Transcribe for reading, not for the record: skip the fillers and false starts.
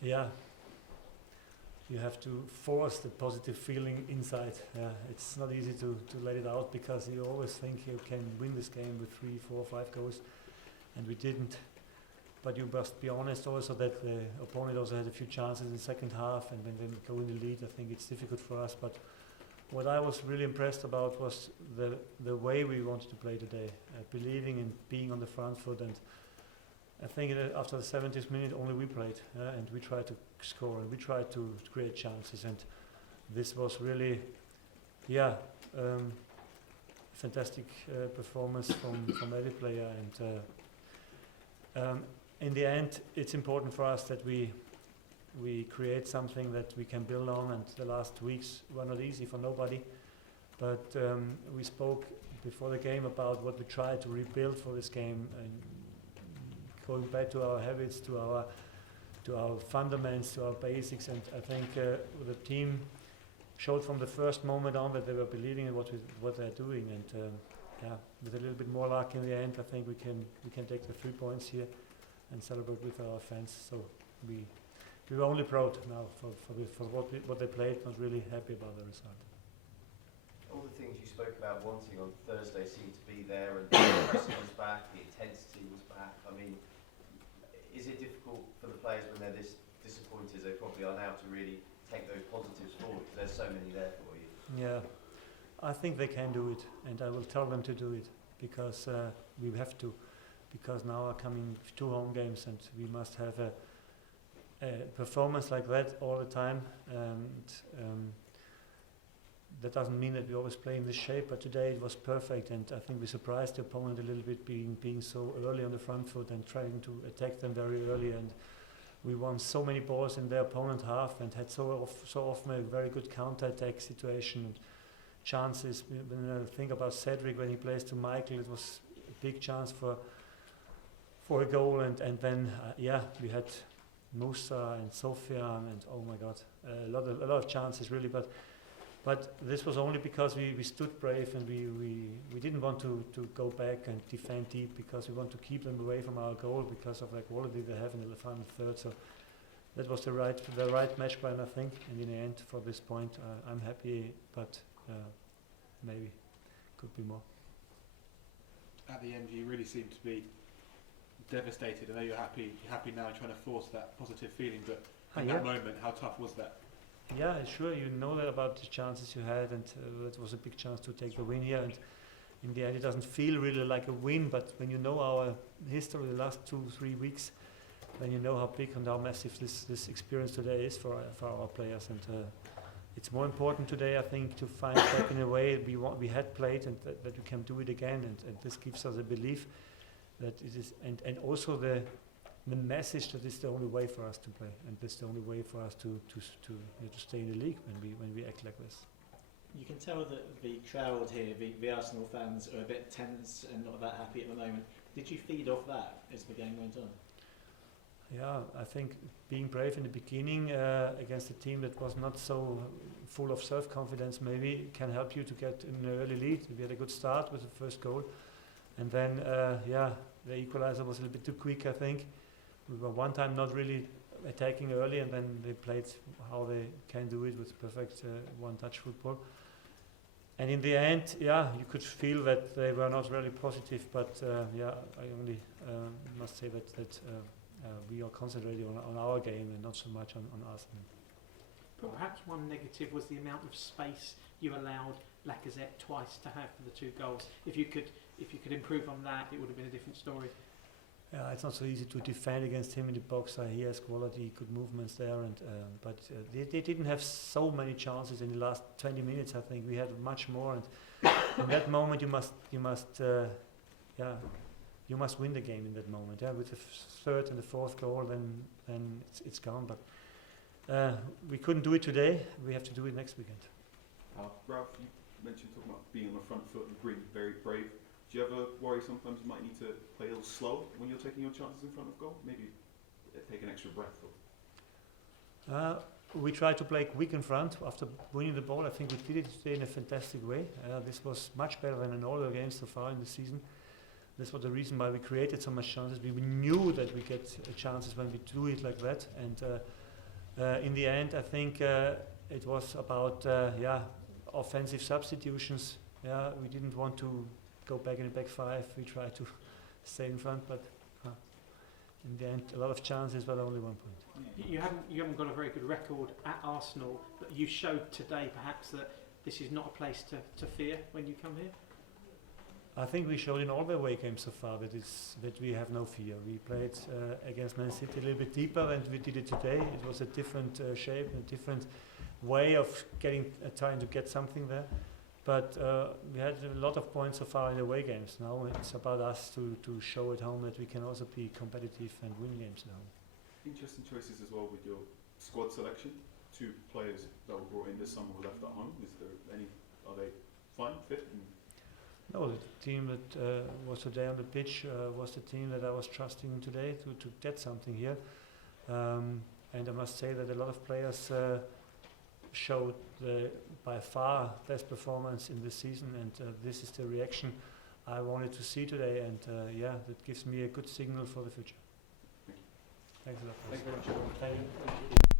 Yeah, you have to force the positive feeling inside. It's not easy to let it out because you always think you can win this game with 3, 4, 5 goals, and we didn't. But you must be honest also that the opponent also had a few chances in the second half, and when they go in the lead, I think it's difficult for us. But what I was really impressed about was the way we wanted to play today, believing in being on the front foot. And I think after the 70th minute only we played, and we tried to score and we tried to create chances. And this was really, fantastic performance from every player. And in the end, it's important for us that we create something that we can build on. And the last weeks were not easy for nobody, but we spoke before the game about what we tried to rebuild for this game, and going back to our habits, to our fundamentals, to our basics. And I think the team showed from the first moment on that they were believing in what they're doing. And with a little bit more luck in the end, I think we can take the 3 points here and celebrate with our fans. So we were only proud now for what they played, not really happy about the result. All the things you spoke about wanting on Thursday seemed to be there, and the pressing was back, the intensity was back. I mean, is it difficult for the players when they're this disappointed as they probably are now to really take those positives forward, because there's so many there for you? Yeah, I think they can do it, and I will tell them to do it, because we have to, because now are coming 2 home games, and we must have a performance like that all the time. And that doesn't mean that we always play in this shape, but today it was perfect, and I think we surprised the opponent a little bit, being so early on the front foot and trying to attack them very early. And we won so many balls in their opponent half, and had so often a very good counter-attack situation and chances. When I think about Cedric, when he plays to Michael, it was a big chance for a goal. And then we had Musa and Sofian, and oh my God, a lot of chances really. But this was only because we stood brave, and we didn't want to go back and defend deep, because we want to keep them away from our goal because of the quality they have in the final third. So that was the right match plan, I think. And in the end, for this point, I'm happy, but maybe could be more. At the end, you really seem to be devastated. I know you're happy now, trying to force that positive feeling, but in that moment, how tough was that? Yeah, sure. You know that about the chances you had, and it was a big chance to take the win here. And in the end, it doesn't feel really like a win. But when you know our history, the last 2-3 weeks, then you know how big and how massive this experience today is for our players. And it's more important today, I think, to find back in a way we had played, and that we can do it again. And this gives us a belief that it is, and also the message that it's the only way for us to play, and it's the only way for us to stay in the league when we act like this. You can tell that the crowd here, the Arsenal fans, are a bit tense and not that happy at the moment. Did you feed off that as the game went on? Yeah, I think being brave in the beginning against a team that was not so full of self-confidence maybe can help you to get an early lead. We had a good start with the first goal, and then the equalizer was a little bit too quick, I think. We were one time not really attacking early, and then they played how they can do it with perfect one-touch football. And in the end, you could feel that they were not really positive, but I only must say that we are concentrating on our game and not so much on Arsenal. But perhaps one negative was the amount of space you allowed Lacazette twice to have for the 2 goals. If you could improve on that, it would have been a different story. Yeah, it's not so easy to defend against him in the box. He has quality, good movements there, and but they didn't have so many chances in the last 20 minutes. I think we had much more, and in that moment you must win the game in that moment. Yeah, with the 3rd and the 4th goal, then it's gone. But we couldn't do it today. We have to do it next weekend. Ralph, you mentioned talking about being on the front foot and being very brave. Do you ever worry sometimes you might need to play a little slow when you're taking your chances in front of goal? Maybe take an extra breath? We tried to play quick in front after winning the ball. I think we did it today in a fantastic way. This was much better than in all the games so far in the season. This was the reason why we created so much chances. We knew that we get chances when we do it like that, and In the end, I think it was about offensive substitutions. Yeah, we didn't want to go back in the back five. We tried to stay in front, but in the end, a lot of chances, but only 1 point. You haven't got a very good record at Arsenal, but you showed today perhaps that this is not a place to fear when you come here. I think we showed in all the away games so far that we have no fear. We played against Man City a little bit deeper, and we did it today. It was a different shape, a different way of trying to get something there. But we had a lot of points so far in the away games. Now it's about us to show at home that we can also be competitive and win games at home. Interesting choices as well with your squad selection. 2 players that were brought in this summer were left at home. Are they fine, fit? No, the team that was today on the pitch was the team that I was trusting today to get something here. And I must say that a lot of players showed the by far best performance in the season, and this is the reaction I wanted to see today, and that gives me a good signal for the future. Thank you. Thanks a lot. Thank you very much. Thank you.